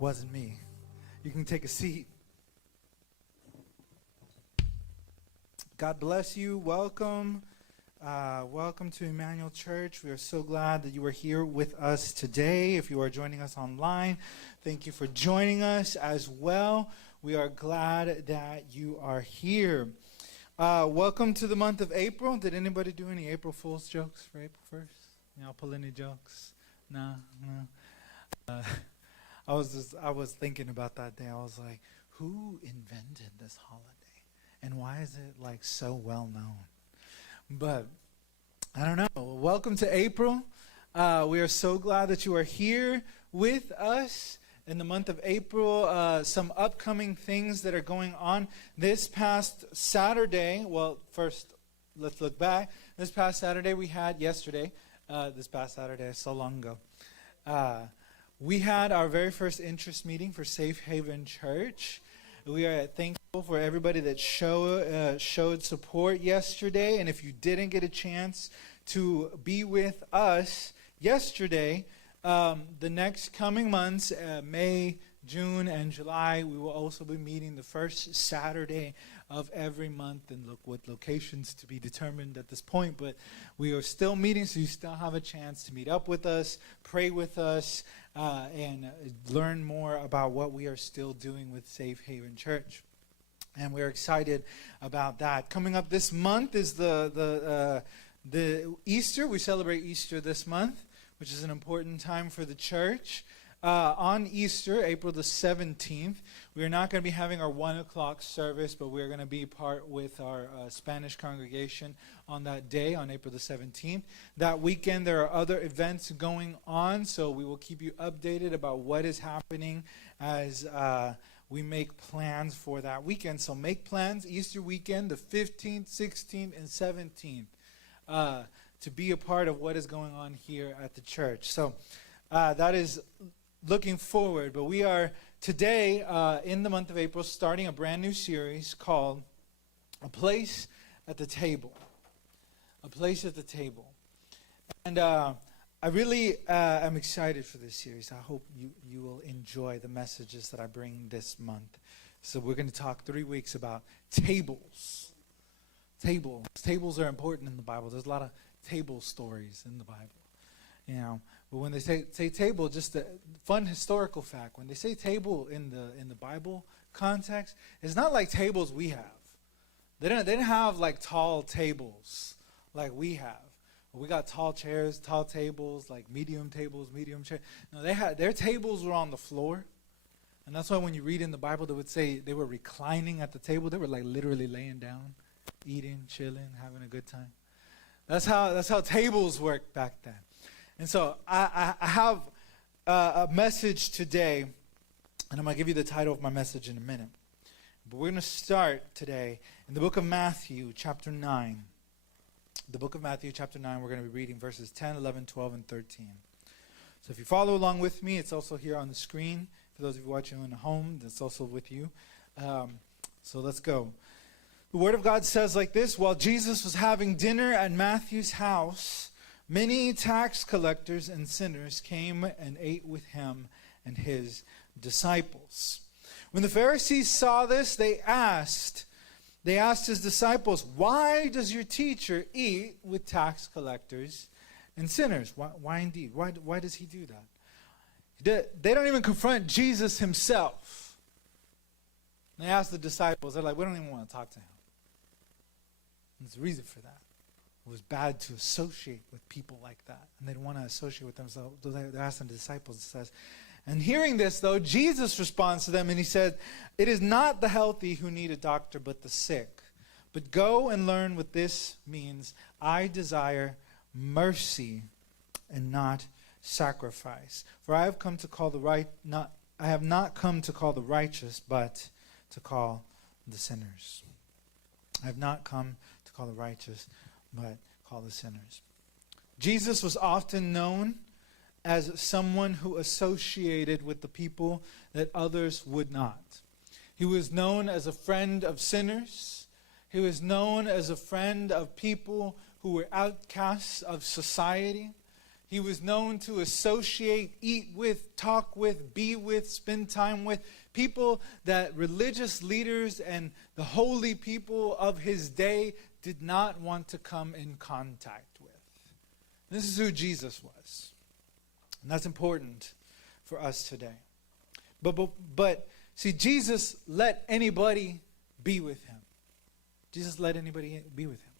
Wasn't me. You can take a seat. God bless you. Welcome. Welcome to Emanuel Church. We are so glad that you are here with us today. If you are joining us online, thank you for joining us as well. We are glad that you are here. Welcome to the month of April. Did anybody do any April Fool's jokes for April 1st? Y'all pull any jokes? No. I was thinking about that day. I was like, who invented this holiday? And why is it like so well known? But I don't know. Welcome to April. We are so glad that you are here with us in the month of April. Some upcoming things that are going on. This past Saturday, well, first let's look back. This past Saturday we had yesterday. This past Saturday, so long ago. We had our very first interest meeting for Safe Haven Church. We are thankful for everybody that showed support yesterday. And if you didn't get a chance to be with us yesterday, the next coming months, May, June, and July, we will also be meeting the first Saturday of every month. And look, what locations to be determined at this point, but we are still meeting, so you still have a chance to meet up with us, pray with us, and learn more about what we are still doing with Safe Haven Church. And we're excited about that. Coming up this month is the Easter. We celebrate Easter this month, which is an important time for the church. On Easter, April the 17th, we are not going to be having our 1 o'clock service, but we're going to be part with our Spanish congregation on that day, on April the 17th. That weekend, there are other events going on, so we will keep you updated about what is happening as we make plans for that weekend. So make plans Easter weekend, the 15th, 16th, and 17th, to be a part of what is going on here at the church. So that is looking forward, but we are today in the month of April starting a brand new series called A Place at the Table. A Place at the Table. And I really am excited for this series. I hope you will enjoy the messages that I bring this month. So we're going to talk 3 weeks about tables. Tables. Tables are important in the Bible. There's a lot of table stories in the Bible. You know, but when they say table, just a fun historical fact. When they say table in the Bible context, it's not like tables we have. They didn't have like tall tables like we have. We got tall chairs, tall tables, like medium chairs. No, their tables were on the floor, and that's why when you read in the Bible, they would say they were reclining at the table. They were like literally laying down, eating, chilling, having a good time. That's how tables worked back then. And so I have a message today, and I'm going to give you the title of my message in a minute. But we're going to start today in the book of Matthew, chapter 9. The book of Matthew, chapter 9, we're going to be reading verses 10, 11, 12, and 13. So if you follow along with me, it's also here on the screen. For those of you watching at home, it's also with you. So let's go. The Word of God says like this: while Jesus was having dinner at Matthew's house, many tax collectors and sinners came and ate with him and his disciples. When the Pharisees saw this, they asked his disciples, "Why does your teacher eat with tax collectors and sinners?" Why indeed? Why does he do that? They don't even confront Jesus himself. They ask the disciples, they're like, "We don't even want to talk to him." And there's a reason for that. It was bad to associate with people like that. And they didn't want to associate with them. So they're asking the disciples, it says. And hearing this, though, Jesus responds to them and he said, "It is not the healthy who need a doctor, but the sick. But go and learn what this means. I desire mercy and not sacrifice. For I have come to call I have not come to call the righteous, but to call the sinners." I have not come to call the righteous, but call the sinners. Jesus was often known as someone who associated with the people that others would not. He was known as a friend of sinners. He was known as a friend of people who were outcasts of society. He was known to associate, eat with, talk with, be with, spend time with people that religious leaders and the holy people of his day did not want to come in contact with. This is who Jesus was. And that's important for us today. But see, Jesus let anybody be with him. Jesus let anybody be with him.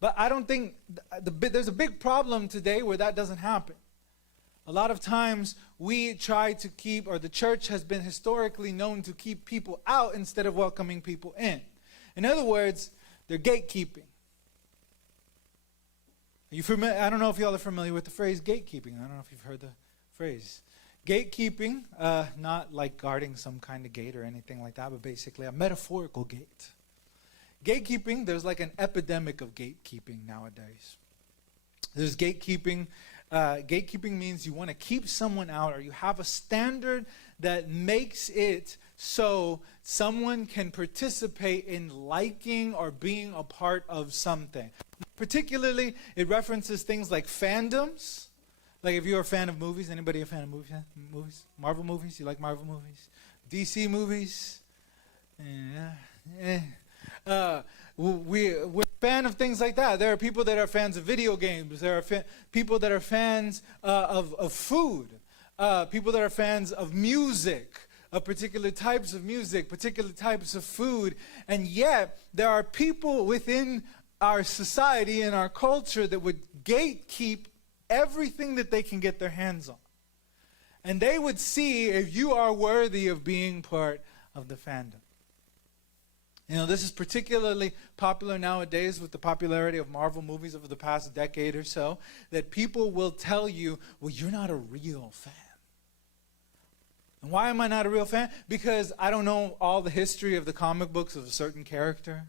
But I don't think, there's a big problem today where that doesn't happen. A lot of times we try to keep, or the church has been historically known to keep people out instead of welcoming people in. In other words, they're gatekeeping. Are you familiar? I don't know if y'all are familiar with the phrase gatekeeping. I don't know if you've heard the phrase. Gatekeeping, not like guarding some kind of gate or anything like that, but basically a metaphorical gate. Gatekeeping, there's like an epidemic of gatekeeping nowadays. There's gatekeeping. Gatekeeping means you want to keep someone out, or you have a standard that makes it so someone can participate in liking or being a part of something. Particularly, it references things like fandoms. Like if you're a fan of movies, anybody a fan of movies? Marvel movies? You like Marvel movies? DC movies? We're a fan of things like that. There are people that are fans of video games. There are people that are fans of food. People that are fans of music, of particular types of music, particular types of food. And yet, there are people within our society and our culture that would gatekeep everything that they can get their hands on. And they would see if you are worthy of being part of the fandom. You know, this is particularly popular nowadays with the popularity of Marvel movies over the past decade or so, that people will tell you, well, you're not a real fan. And why am I not a real fan? Because I don't know all the history of the comic books of a certain character.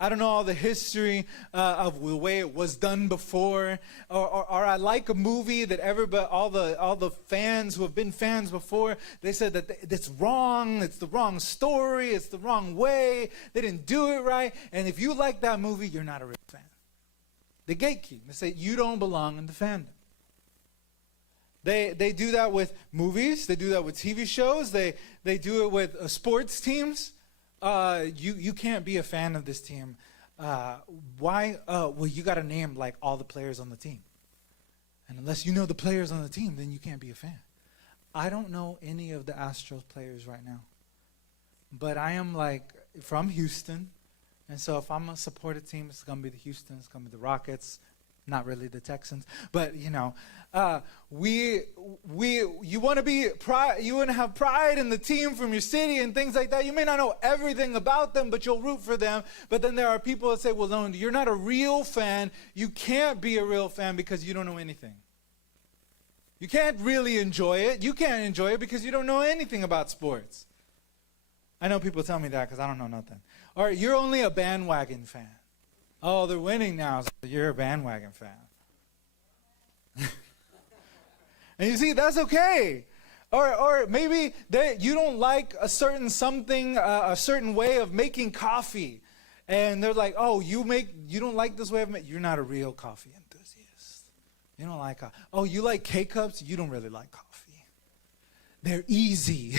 I don't know all the history of the way it was done before, or I like a movie that everybody, all the fans who have been fans before, they said that it's wrong, it's the wrong story, it's the wrong way, they didn't do it right, and if you like that movie, you're not a real fan. They gatekeep. They say you don't belong in the fandom. They do that with movies. They do that with TV shows. They do it with sports teams. You can't be a fan of this team. Why? Well, you got to name like all the players on the team. And unless you know the players on the team, then you can't be a fan. I don't know any of the Astros players right now. But I am like from Houston. And so if I'm going to support a team, it's going to be the Houston, it's going to be the Rockets, not really the Texans. But, you know, you want to have pride in the team from your city and things like that. You may not know everything about them, but you'll root for them. But then there are people that say, well, no, you're not a real fan. You can't be a real fan because you don't know anything. You can't really enjoy it. You can't enjoy it because you don't know anything about sports. I know people tell me that because I don't know nothing. Or you're only a bandwagon fan. Oh, they're winning now, so you're a bandwagon fan. And you see, that's okay. Or maybe you don't like a certain something, a certain way of making coffee. And they're like, oh, you don't like this way of making, you're not a real coffee enthusiast. You don't like coffee. Oh, you like K-Cups? You don't really like coffee. They're easy.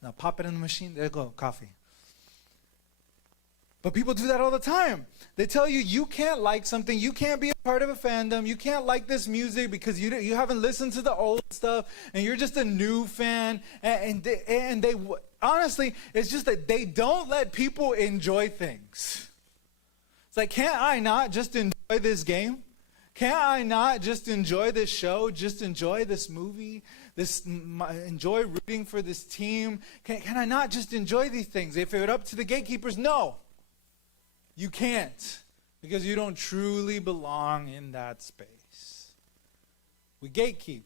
Now pop it in the machine, there you go, coffee. But people do that all the time. They tell you, you can't like something, you can't be a part of a fandom, you can't like this music because you haven't listened to the old stuff, and you're just a new fan. And they honestly, it's just that they don't let people enjoy things. It's like, can't I not just enjoy this game? Can't I not just enjoy this show, just enjoy this movie, enjoy rooting for this team? Can I not just enjoy these things? If it were up to the gatekeepers, no. You can't, because you don't truly belong in that space. We gatekeep.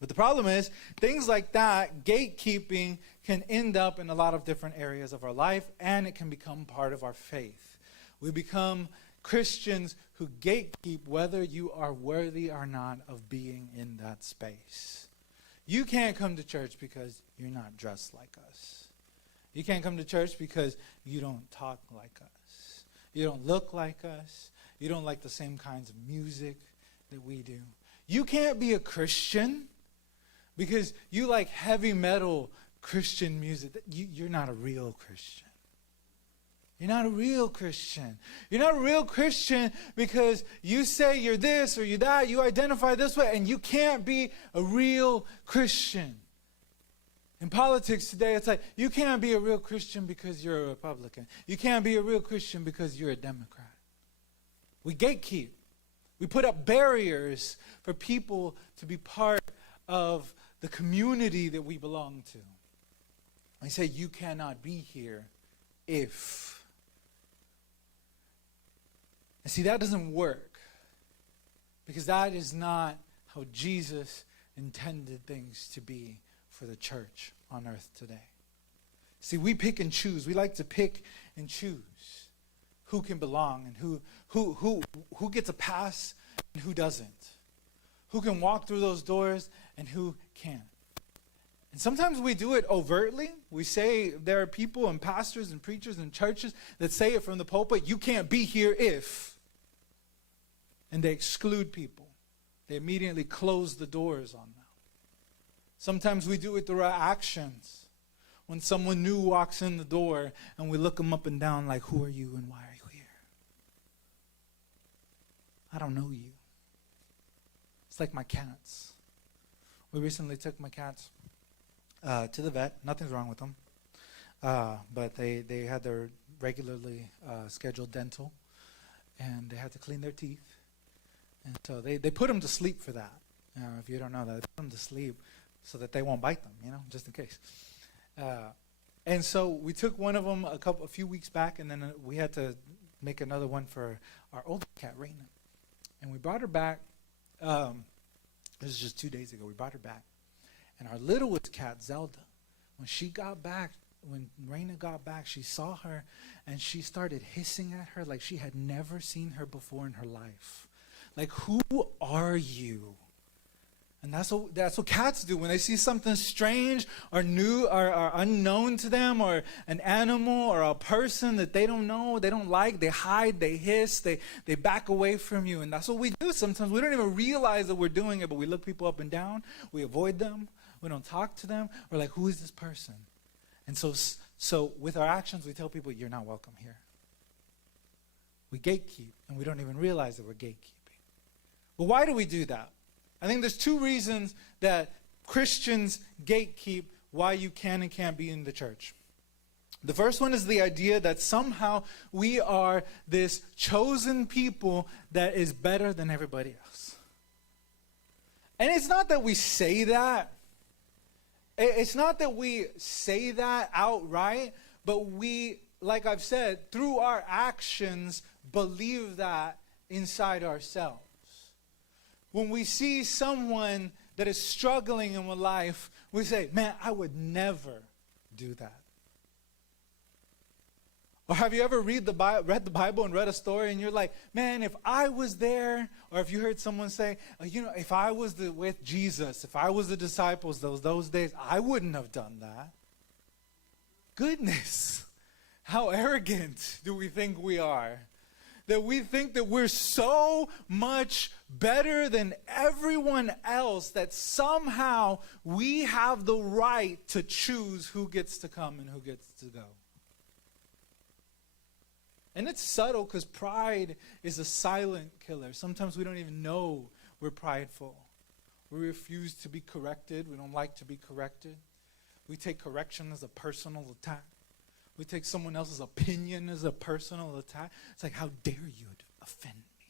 But the problem is, things like that, gatekeeping, can end up in a lot of different areas of our life, and it can become part of our faith. We become Christians who gatekeep whether you are worthy or not of being in that space. You can't come to church because you're not dressed like us. You can't come to church because you don't talk like us. You don't look like us. You don't like the same kinds of music. that we do. You can't be a Christian because you like heavy metal Christian music. You're not a real Christian. You're not a real Christian. You're not a real Christian because you say you're this or you're that, you identify this way, and you can't be a real Christian. In politics today, it's like, you can't be a real Christian because you're a Republican. You can't be a real Christian because you're a Democrat. We gatekeep. We put up barriers for people to be part of the community that we belong to. I say, you cannot be here if. And see, that doesn't work because that is not how Jesus intended things to be for the church on earth today. See, we pick and choose. We like to pick and choose who can belong and who gets a pass and who doesn't. Who can walk through those doors and who can't. And sometimes we do it overtly. We say there are people and pastors and preachers and churches that say it from the pulpit, you can't be here if. And they exclude people. They immediately close the doors on them. Sometimes we do it through our actions. When someone new walks in the door and we look them up and down like, who are you and why are you here? I don't know you. It's like my cats. We recently took my cats to the vet. Nothing's wrong with them. But they had their regularly scheduled dental. And they had to clean their teeth. And so they put them to sleep for that. If you don't know that, they put them to sleep so that they won't bite them, just in case. And so we took one of them a few weeks back, and then we had to make another one for our older cat, Raina. And we brought her back. This was just 2 days ago. We brought her back. And our littlest cat, Zelda, when Raina got back, she saw her, and she started hissing at her like she had never seen her before in her life. Like, who are you? And that's what cats do. When they see something strange or new or unknown to them, or an animal or a person that they don't know, they don't like, they hide, they hiss, they back away from you. And that's what we do sometimes. We don't even realize that we're doing it, but we look people up and down. We avoid them. We don't talk to them. We're like, who is this person? And so with our actions, we tell people, you're not welcome here. We gatekeep, and we don't even realize that we're gatekeeping. But why do we do that? I think there's two reasons that Christians gatekeep why you can and can't be in the church. The first one is the idea that somehow we are this chosen people that is better than everybody else. And it's not that we say that. It's not that we say that outright, but we, like I've said, through our actions, believe that inside ourselves. When we see someone that is struggling in life, we say, man, I would never do that. Or have you ever read the Bible and read a story and you're like, man, if I was there, or if you heard someone say, if I was with Jesus, if I was the disciples those days, I wouldn't have done that. Goodness, how arrogant do we think we are? That we think that we're so much better than everyone else that somehow we have the right to choose who gets to come and who gets to go. And it's subtle because pride is a silent killer. Sometimes we don't even know we're prideful. We refuse to be corrected. We don't like to be corrected. We take correction as a personal attack. We take someone else's opinion as a personal attack. It's like, how dare you offend me?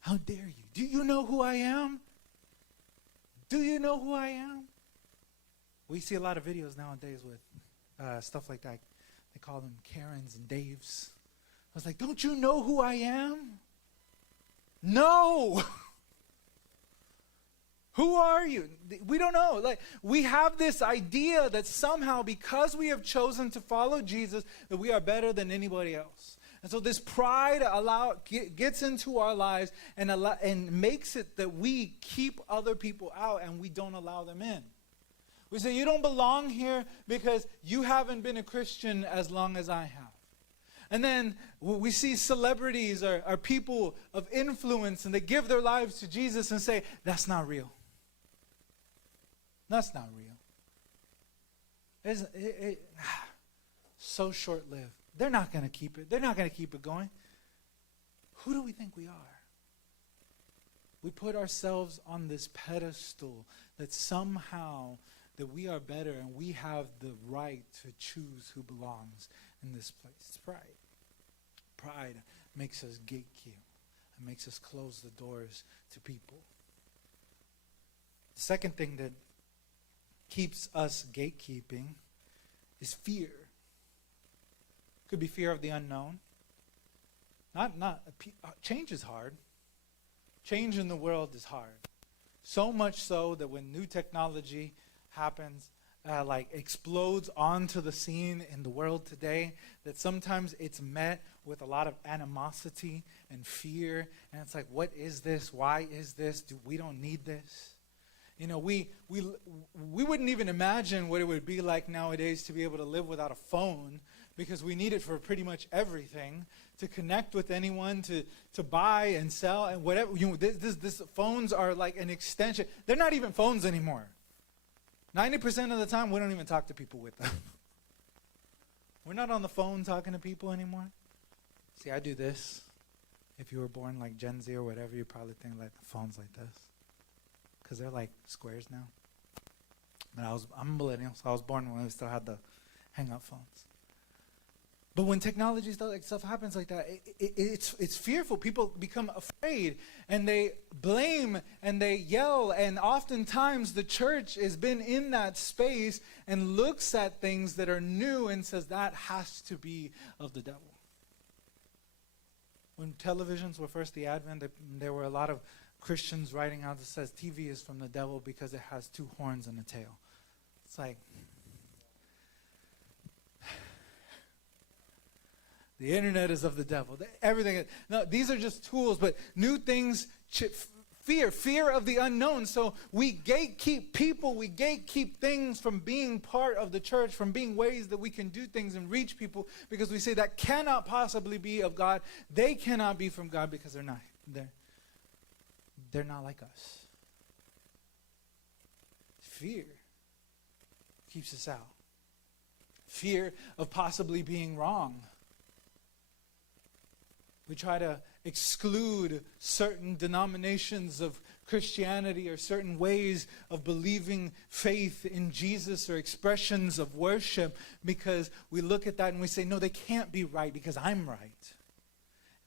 How dare you? Do you know who I am? Do you know who I am? We see a lot of videos nowadays with stuff like that. They call them Karens and Daves. I was like, don't you know who I am? No! Who are you? We don't know. Like, we have this idea that somehow because we have chosen to follow Jesus, that we are better than anybody else. And so this pride gets into our lives and makes it that we keep other people out and we don't allow them in. We say, you don't belong here because you haven't been a Christian as long as I have. And then we see celebrities or people of influence, and they give their lives to Jesus and say, that's not real. That's not real. So short-lived. They're not going to keep it. They're not going to keep it going. Who do we think we are? We put ourselves on this pedestal that somehow that we are better and we have the right to choose who belongs in this place. It's pride. Pride makes us gatekeep. It makes us close the doors to people. The second thing that keeps us gatekeeping is fear. Could be fear of the unknown. Change is hard. Change in the world is hard. So much so that when new technology happens, explodes onto the scene in the world today, that sometimes it's met with a lot of animosity and fear. And it's like, what is this? Why is this? We don't need this. You know, we wouldn't even imagine what it would be like nowadays to be able to live without a phone, because we need it for pretty much everything, to connect with anyone, to buy and sell and whatever. You know, this phones are like an extension. They're not even phones anymore. 90% of the time, we don't even talk to people with them. We're not on the phone talking to people anymore. See, I do this. If you were born like Gen Z or whatever, you probably think like the phone's like this, because they're like squares now. But I'm a millennial, so I was born when we still had the hang-up phones. But when technology stuff happens like that, it's fearful. People become afraid, and they blame, and they yell, and oftentimes the church has been in that space and looks at things that are new and says that has to be of the devil. When televisions were first the advent, there were a lot of Christians writing out that says TV is from the devil because it has two horns and a tail. It's like, the internet is of the devil. Everything. No, these are just tools, but new things, fear of the unknown. So we gatekeep people, we gatekeep things from being part of the church, from being ways that we can do things and reach people, because we say that cannot possibly be of God. They cannot be from God because they're not. They're not like us. Fear keeps us out. Fear of possibly being wrong. We try to exclude certain denominations of Christianity or certain ways of believing faith in Jesus or expressions of worship, because we look at that and we say, no, they can't be right because I'm right.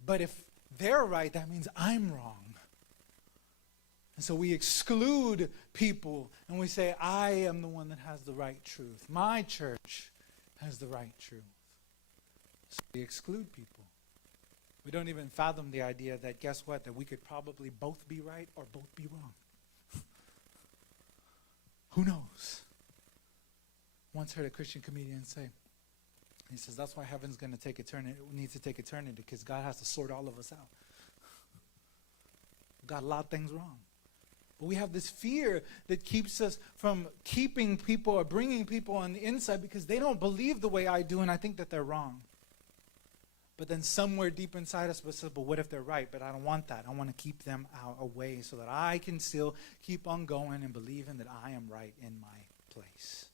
But if they're right, that means I'm wrong. And so we exclude people and we say, I am the one that has the right truth. My church has the right truth. So we exclude people. We don't even fathom the idea that, guess what, that we could probably both be right or both be wrong. Who knows? Once heard a Christian comedian say, he says, that's why heaven's going to take eternity. It needs to take eternity because God has to sort all of us out. Got a lot of things wrong. But we have this fear that keeps us from keeping people or bringing people on the inside because they don't believe the way I do, and I think that they're wrong. But then somewhere deep inside us, we say, but what if they're right? But I don't want that. I want to keep them out away so that I can still keep on going and believing that I am right in my place.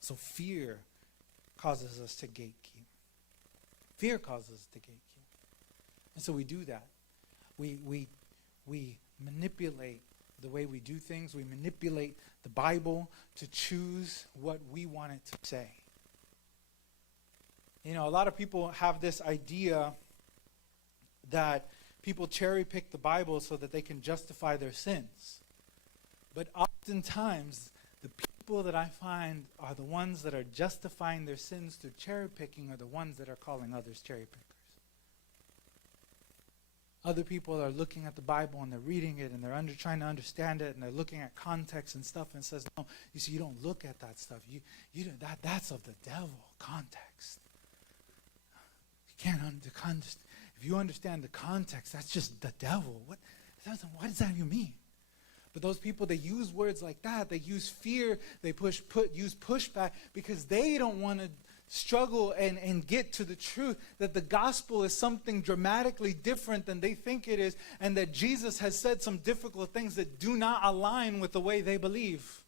So fear causes us to gatekeep. Fear causes us to gatekeep. And so we do that. We manipulate the way we do things. We manipulate the Bible to choose what we want it to say. You know, a lot of people have this idea that people cherry pick the Bible so that they can justify their sins. But oftentimes, the people that I find are the ones that are justifying their sins through cherry picking are the ones that are calling others cherry pickers. Other people are looking at the Bible and they're reading it and they're trying to understand it and they're looking at context and stuff and says, no, you see, you don't look at that stuff. That's of the devil, context. You can't understand. If you understand the context, that's just the devil. What does that even mean? But those people, they use words like that. They use fear. They use pushback because they don't want to struggle and get to the truth that the gospel is something dramatically different than they think it is, and that Jesus has said some difficult things that do not align with the way they believe.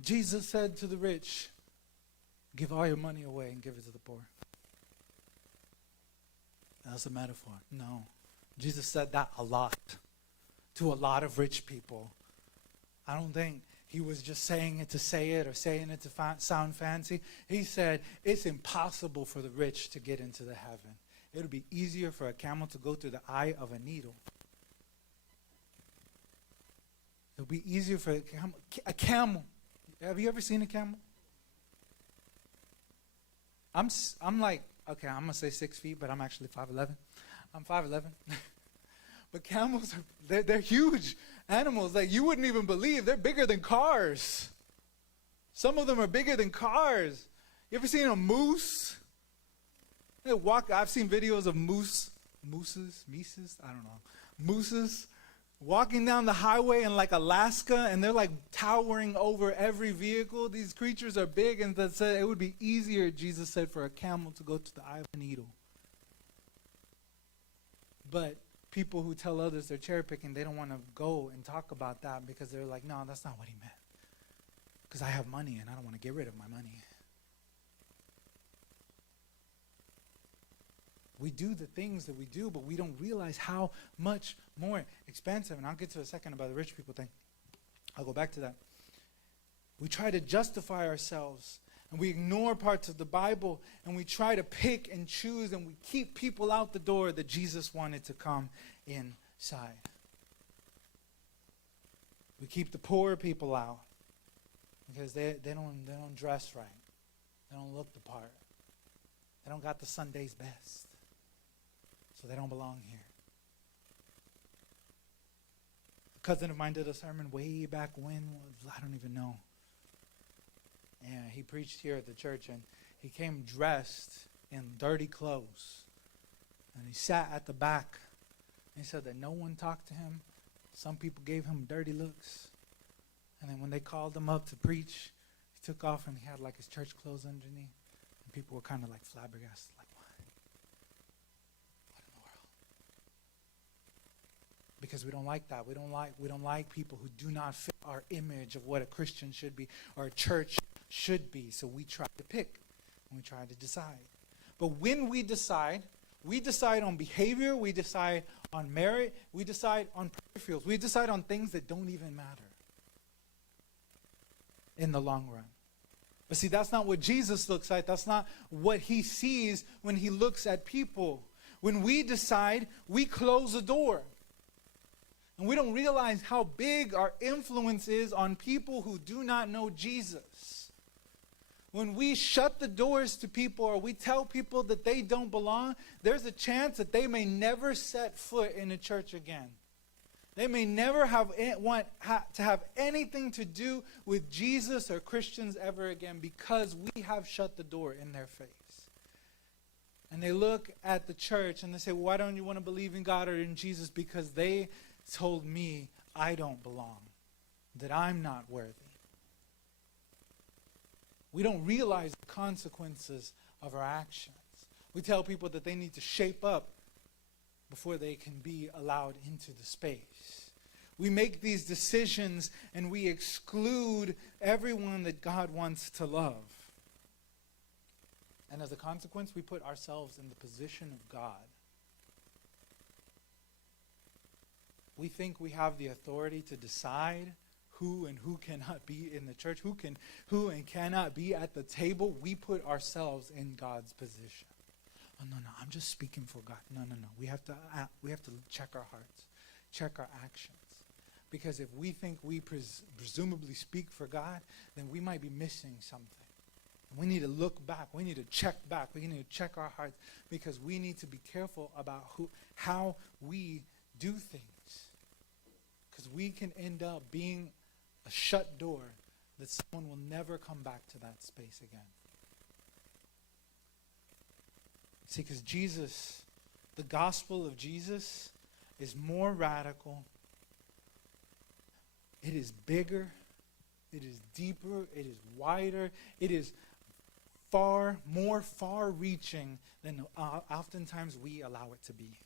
Jesus said to the rich, give all your money away and give it to the poor. That's a metaphor. No. Jesus said that a lot to a lot of rich people. I don't think he was just saying it to say it or saying it to sound fancy. He said it's impossible for the rich to get into the heaven. It would be easier for a camel to go through the eye of a needle. It would be easier for a camel. Have you ever seen a camel? I'm like, okay, I'm going to say 6 feet, but I'm actually 5'11". I'm 5'11". But camels, they're huge animals. Like, you wouldn't even believe. They're bigger than cars. Some of them are bigger than cars. You ever seen a moose? They walk. I've seen videos of mooses, I don't know, mooses walking down the highway in like Alaska, and they're like towering over every vehicle. These creatures are big, and that said it would be easier, Jesus said, for a camel to go to the eye of a needle. But people who tell others they're cherry picking, they don't want to go and talk about that because they're like, no, that's not what he meant. Because I have money and I don't want to get rid of my money. We do the things that we do, but we don't realize how much more expensive. And I'll get to a second about the rich people thing. I'll go back to that. We try to justify ourselves, and we ignore parts of the Bible, and we try to pick and choose, and we keep people out the door that Jesus wanted to come inside. We keep the poor people out because they don't dress right. They don't look the part. They don't got the Sunday's best. So they don't belong here. A cousin of mine did a sermon way back when, I don't even know. And he preached here at the church, and he came dressed in dirty clothes. And he sat at the back. And he said that no one talked to him. Some people gave him dirty looks. And then when they called him up to preach, he took off and he had like his church clothes underneath. And people were kind of like flabbergasted, like, what? What in the world? Because we don't like that. We don't like people who do not fit our image of what a Christian should be or a church should be. So we try to pick and we try to decide. But when we decide on behavior, we decide on merit, we decide on peripherals, we decide on things that don't even matter in the long run. But see, that's not what Jesus looks like. That's not what he sees when he looks at people. When we decide, we close the door. And we don't realize how big our influence is on people who do not know Jesus. When we shut the doors to people or we tell people that they don't belong, there's a chance that they may never set foot in a church again. They may never want to have anything to do with Jesus or Christians ever again because we have shut the door in their face. And they look at the church and they say, why don't you want to believe in God or in Jesus? Because they told me I don't belong, that I'm not worthy. We don't realize the consequences of our actions. We tell people that they need to shape up before they can be allowed into the space. We make these decisions and we exclude everyone that God wants to love. And as a consequence, we put ourselves in the position of God. We think we have the authority to decide who and who cannot be in the church, who and cannot be at the table. We put ourselves in God's position. Oh, no, I'm just speaking for God. No. We have to check our hearts, check our actions. Because if we think we presumably speak for God, then we might be missing something. We need to look back. We need to check back. We need to check our hearts because we need to be careful about how we do things. Because we can end up being a shut door that someone will never come back to that space again. See, because Jesus, the gospel of Jesus is more radical. It is bigger. It is deeper. It is wider. It is far more far-reaching than oftentimes we allow it to be.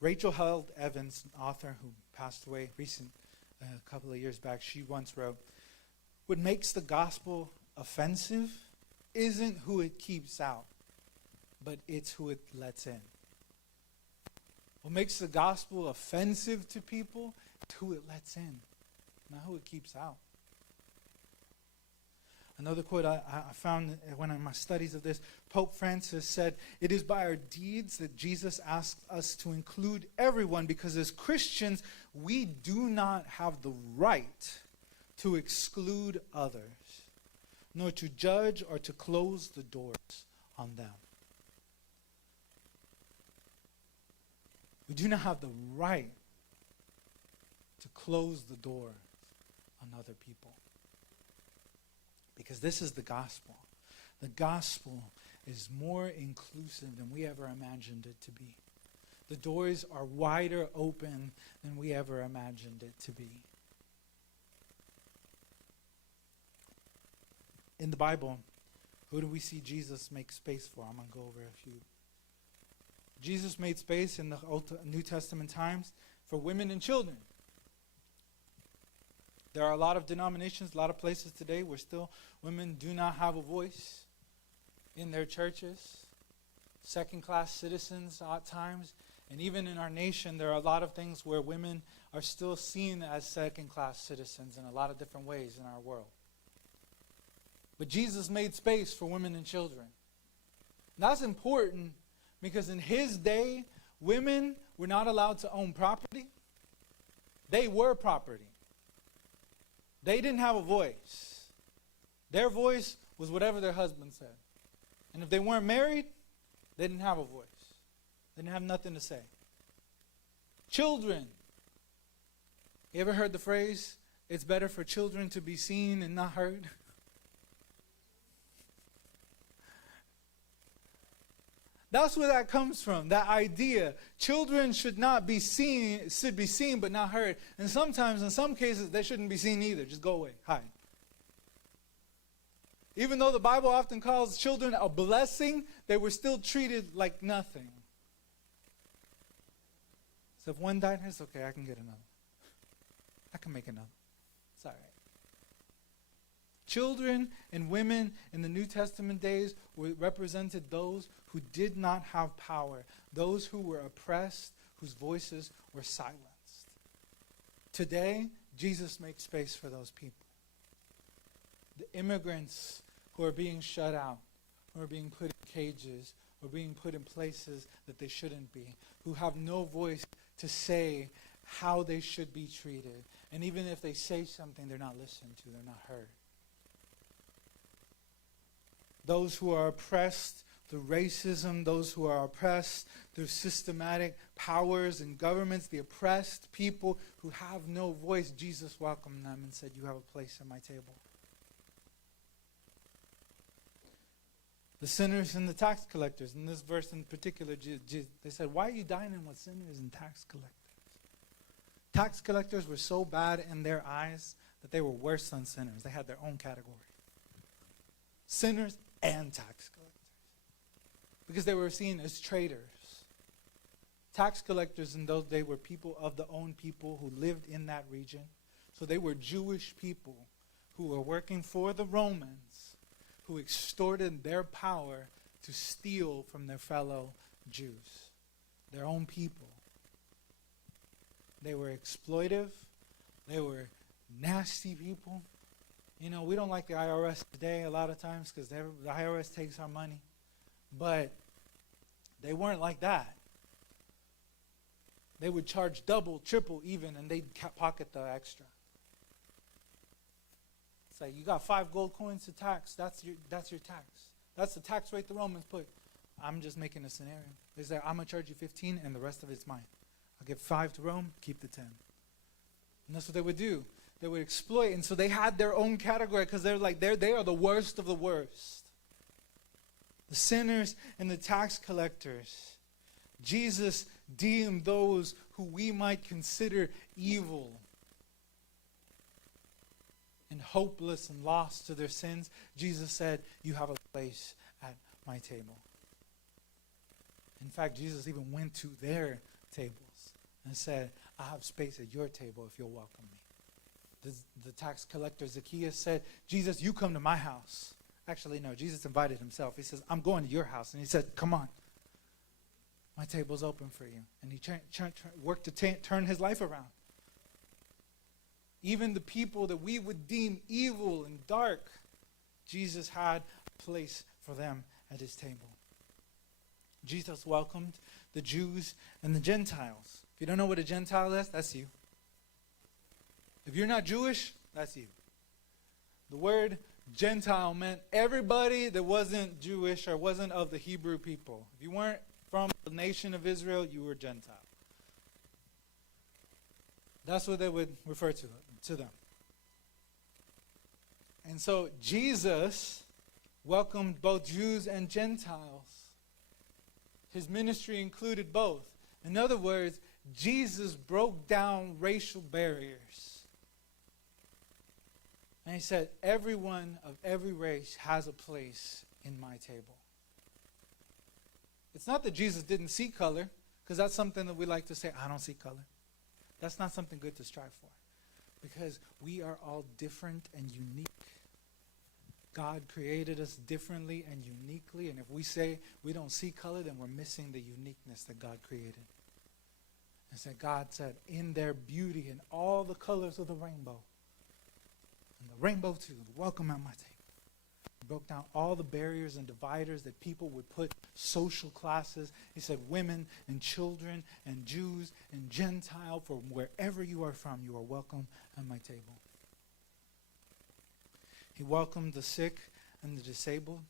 Rachel Held Evans, an author who passed away a couple of years back, she once wrote, "What makes the gospel offensive isn't who it keeps out, but it's who it lets in." What makes the gospel offensive to people is who it lets in, not who it keeps out. Another quote I found when in my studies of this, Pope Francis said, "It is by our deeds that Jesus asks us to include everyone, because as Christians, we do not have the right to exclude others, nor to judge or to close the doors on them." We do not have the right to close the doors on other people. Because this is the gospel. The gospel is more inclusive than we ever imagined it to be. The doors are wider open than we ever imagined it to be. In the Bible, who do we see Jesus make space for? I'm going to go over a few. Jesus made space in the New Testament times for women and children. There are a lot of denominations, a lot of places today where still women do not have a voice in their churches. Second-class citizens at times. And even in our nation, there are a lot of things where women are still seen as second-class citizens in a lot of different ways in our world. But Jesus made space for women and children. And that's important because in his day, women were not allowed to own property. They were property. They didn't have a voice. Their voice was whatever their husband said. And if they weren't married, they didn't have a voice. They didn't have nothing to say. Children. You ever heard the phrase, "It's better for children to be seen and not heard"? That's where that comes from, that idea. Children should be seen but not heard. And sometimes, in some cases, they shouldn't be seen either. Just go away, hide. Even though the Bible often calls children a blessing, they were still treated like nothing. So if one died, it's okay, I can get another. I can make another. It's all right. Children and women in the New Testament days represented those who did not have power, those who were oppressed, whose voices were silenced. Today, Jesus makes space for those people. The immigrants who are being shut out, who are being put in cages, or being put in places that they shouldn't be, who have no voice to say how they should be treated. And even if they say something, they're not listened to, they're not heard. Those who are oppressed through racism, those who are oppressed through systematic powers and governments, the oppressed people who have no voice, Jesus welcomed them and said, "You have a place at my table." The sinners and the tax collectors, in this verse in particular, they said, "Why are you dining with sinners and tax collectors?" Tax collectors were so bad in their eyes that they were worse than sinners. They had their own category. Sinners and tax collectors. Because they were seen as traitors. Tax collectors in those days were people of the own people who lived in that region. So they were Jewish people who were working for the Romans, who extorted their power to steal from their fellow Jews, their own people. They were exploitive. They were nasty people. You know, we don't like the IRS today a lot of times because the IRS takes our money. But they weren't like that. They would charge double, triple even, and they'd pocket the extra. It's like, you got 5 gold coins to tax. That's your tax. That's the tax rate the Romans put. I'm just making a scenario. They say, I'm going to charge you 15 and the rest of it's mine. I'll give 5 to Rome, keep the 10. And that's what they would do. They would exploit. And so they had their own category because they're like, they are the worst of the worst. The sinners and the tax collectors. Jesus deemed those who we might consider evil and hopeless and lost to their sins, Jesus said, you have a place at my table. In fact, Jesus even went to their tables and said, I have space at your table if you'll welcome me. The tax collector Zacchaeus said, Jesus, you come to my house. Actually, no, Jesus invited himself. He says, I'm going to your house. And he said, come on. My table's open for you. And he worked to turn his life around. Even the people that we would deem evil and dark, Jesus had a place for them at his table. Jesus welcomed the Jews and the Gentiles. If you don't know what a Gentile is, that's you. If you're not Jewish, that's you. The word Gentile meant everybody that wasn't Jewish or wasn't of the Hebrew people. If you weren't from the nation of Israel, you were Gentile. That's what they would refer to them. And so Jesus welcomed both Jews and Gentiles. His ministry included both. In other words, Jesus broke down racial barriers. And he said, everyone of every race has a place in my table. It's not that Jesus didn't see color, because that's something that we like to say, I don't see color. That's not something good to strive for. Because we are all different and unique. God created us differently and uniquely. And if we say we don't see color, then we're missing the uniqueness that God created. And so God said, in their beauty and all the colors of the rainbow, and the rainbow too, welcome at my table. He broke down all the barriers and dividers that people would put social classes. He said women and children and Jews and Gentile, from wherever you are from, you are welcome at my table. He welcomed the sick and the disabled,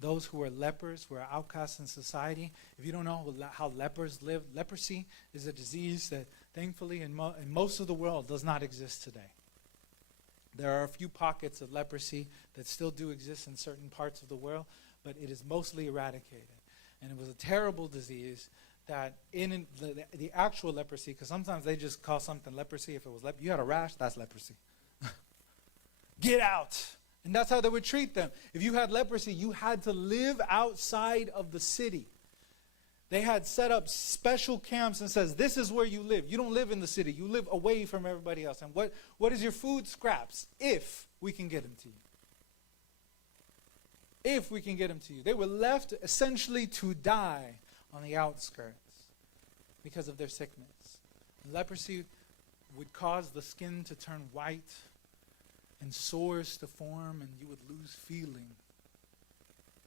those who are lepers, who are outcasts in society. If you don't know how lepers live, leprosy is a disease that thankfully in most of the world does not exist today. There are a few pockets of leprosy that still do exist in certain parts of the world, but it is mostly eradicated. And it was a terrible disease that in the actual leprosy, because sometimes they just call something leprosy. If it was you had a rash, that's leprosy. Get out. And that's how they would treat them. If you had leprosy, you had to live outside of the city. They had set up special camps and says, this is where you live. You don't live in the city. You live away from everybody else. And what is your food? Scraps, if we can get them to you. If we can get them to you. They were left essentially to die on the outskirts because of their sickness. Leprosy would cause the skin to turn white and sores to form, and you would lose feeling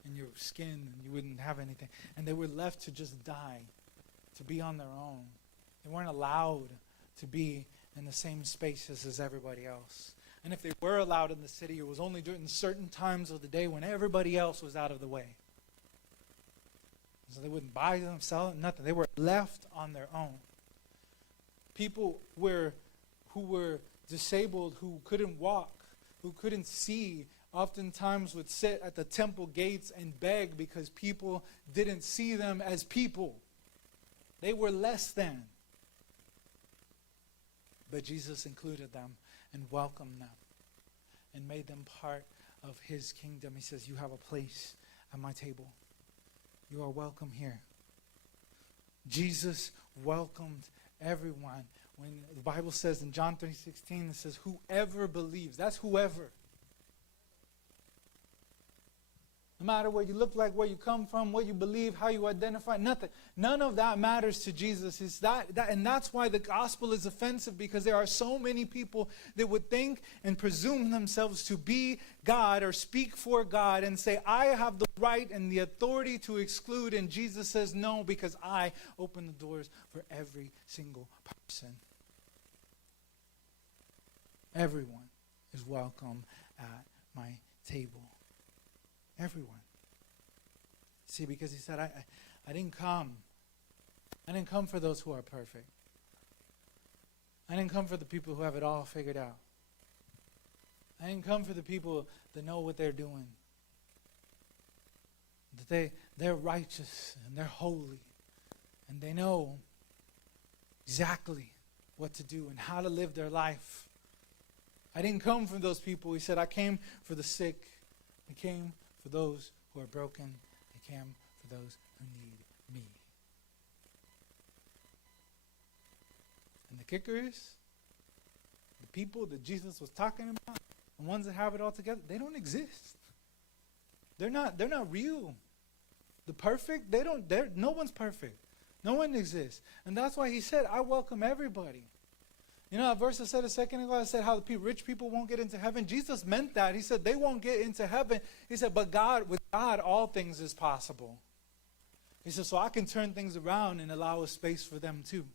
in your skin, and you wouldn't have anything. And they were left to just die, to be on their own. They weren't allowed to be in the same spaces as everybody else. And if they were allowed in the city, it was only during certain times of the day when everybody else was out of the way. So they wouldn't buy them, sell them, nothing. They were left on their own. People who were disabled, who couldn't walk, who couldn't see, oftentimes would sit at the temple gates and beg because people didn't see them as people. They were less than. But Jesus included them and welcomed them and made them part of his kingdom. He says, you have a place at my table. You are welcome here. Jesus welcomed everyone. When the Bible says in John 3:16, it says, whoever believes. That's whoever. No matter what you look like, where you come from, what you believe, how you identify, nothing. None of that matters to Jesus. And that's why the gospel is offensive, because there are so many people that would think and presume themselves to be God or speak for God and say, I have the right and the authority to exclude. And Jesus says, no, because I open the doors for every single person. Everyone is welcome at my table. Everyone. See, because he said, I didn't come. I didn't come for those who are perfect. I didn't come for the people who have it all figured out. I didn't come for the people that know what they're doing. That they're righteous and they're holy. And they know exactly what to do and how to live their life. I didn't come for those people. He said, I came for the sick. I came for those who are broken. I came for those who need me. And the kicker is, the people that Jesus was talking about, the ones that have it all together, they don't exist. They're not real. The perfect, no one's perfect. No one exists. And that's why he said, I welcome everybody. You know that verse I said a second ago, I said how the rich people won't get into heaven. Jesus meant that. He said they won't get into heaven. He said, but with God, all things is possible. He said, so I can turn things around and allow a space for them too.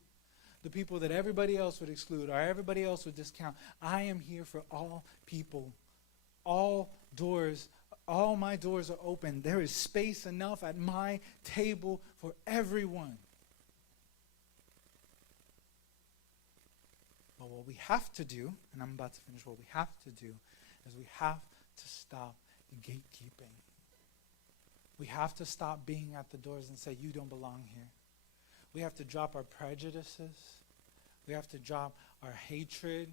The people that everybody else would exclude or everybody else would discount. I am here for all people. All my doors are open. There is space enough at my table for everyone. But what we have to do, and I'm about to finish, what we have to do is we have to stop gatekeeping. We have to stop being at the doors and say, you don't belong here. We have to drop our prejudices. We have to drop our hatred.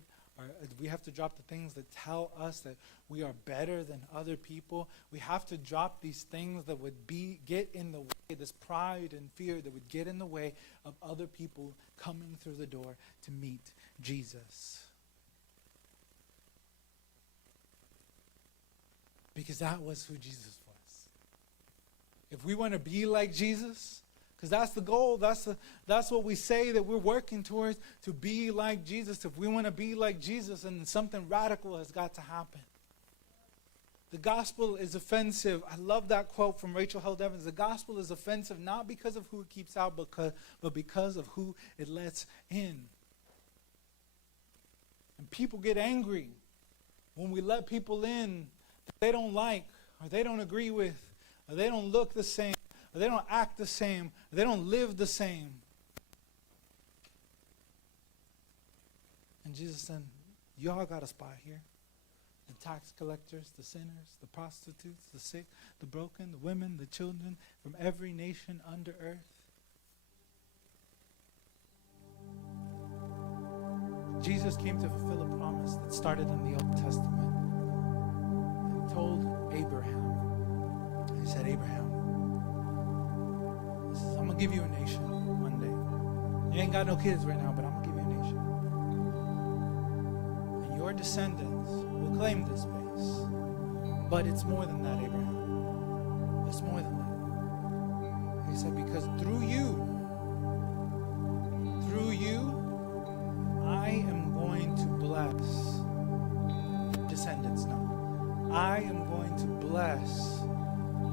We have to drop the things that tell us that we are better than other people. We have to drop these things that would get in the way, this pride and fear that would get in the way of other people coming through the door to meet Jesus. Because that was who Jesus was. If we want to be like Jesus, because that's the goal, that's what we say that we're working towards, to be like Jesus. If we want to be like Jesus, then something radical has got to happen. The gospel is offensive. I love that quote from Rachel Held Evans. The gospel is offensive not because of who it keeps out, but because of who it lets in. And people get angry when we let people in that they don't like, or they don't agree with, or they don't look the same, or they don't act the same, or they don't live the same. And Jesus said, y'all got a spot here. The tax collectors, the sinners, the prostitutes, the sick, the broken, the women, the children, from every nation under earth. Jesus came to fulfill a promise that started in the Old Testament. And he told Abraham, he said, Abraham, he says, I'm going to give you a nation one day. You ain't got no kids right now, but I'm going to give you a nation. And your descendants will claim this space. But it's more than that, Abraham. It's more than that. He said, because through you, I am going to bless descendants now. I am going to bless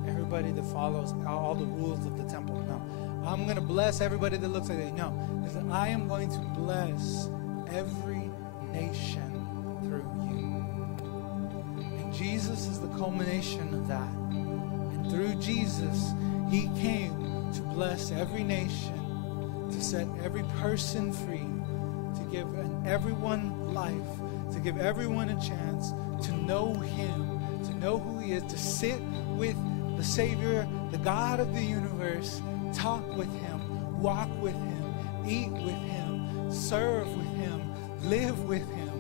everybody that follows all the rules of the temple. No. I'm going to bless everybody that looks like that. No. He said, I am going to bless every nation through you. And Jesus is the culmination of that. And through Jesus, he came to bless every nation, to set every person free, to give everyone life, to give everyone a chance to know him, to know who he is, to sit with the Savior, the God of the universe, talk with him, walk with him, eat with him, serve with him, live with him.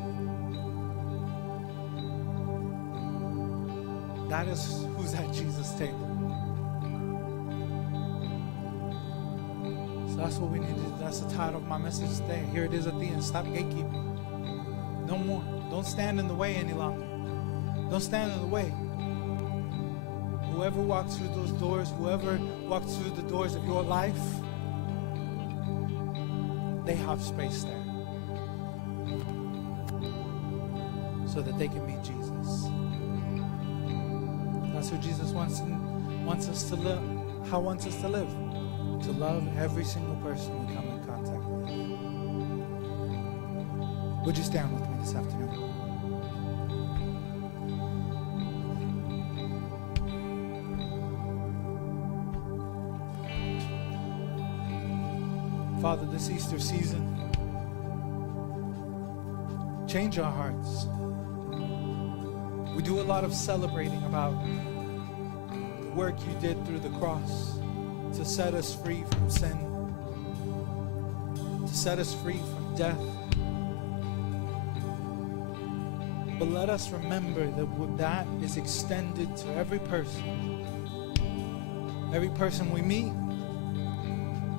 That is who's at Jesus' table. So that's what we need to do. That's the title of my message today. Here it is at the end. Stop gatekeeping. No more. Don't stand in the way any longer. Don't stand in the way. Whoever walks through those doors, whoever walks through the doors of your life, they have space there so that they can meet Jesus. That's who Jesus wants us to live. How wants us to live? To love every single person we come in contact with. Would you stand with me this afternoon? Father, this Easter season, change our hearts. We do a lot of celebrating about the work you did through the cross to set us free from sin, to set us free from death. But let us remember that that is extended to every person we meet,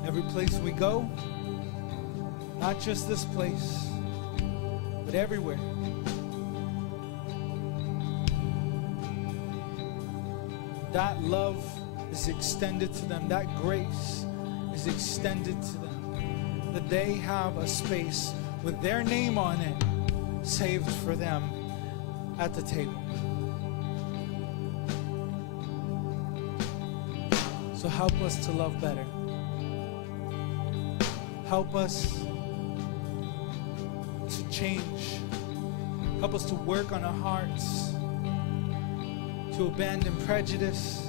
every place we go, not just this place, but everywhere. That love is extended to them. That grace is extended to them. That they have a space with their name on it saved for them at the table. So help us to love better. Help us to change. Help us to work on our hearts, to abandon prejudice,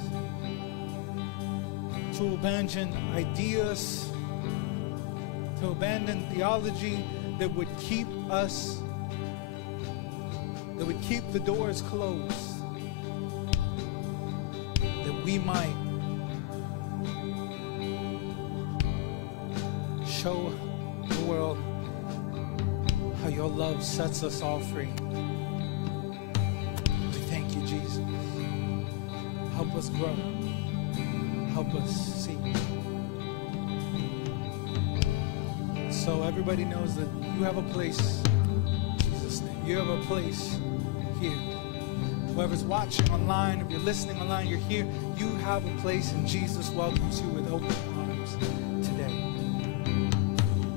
to abandon ideas, to abandon theology that would keep us, that would keep the doors closed, that we might show the world how your love sets us all free. We thank you, Jesus. Help us grow. Help us see. So everybody knows that you have a place, in Jesus' name. You have a place here. Whoever's watching online, if you're listening online, you're here. You have a place, and Jesus welcomes you with open arms.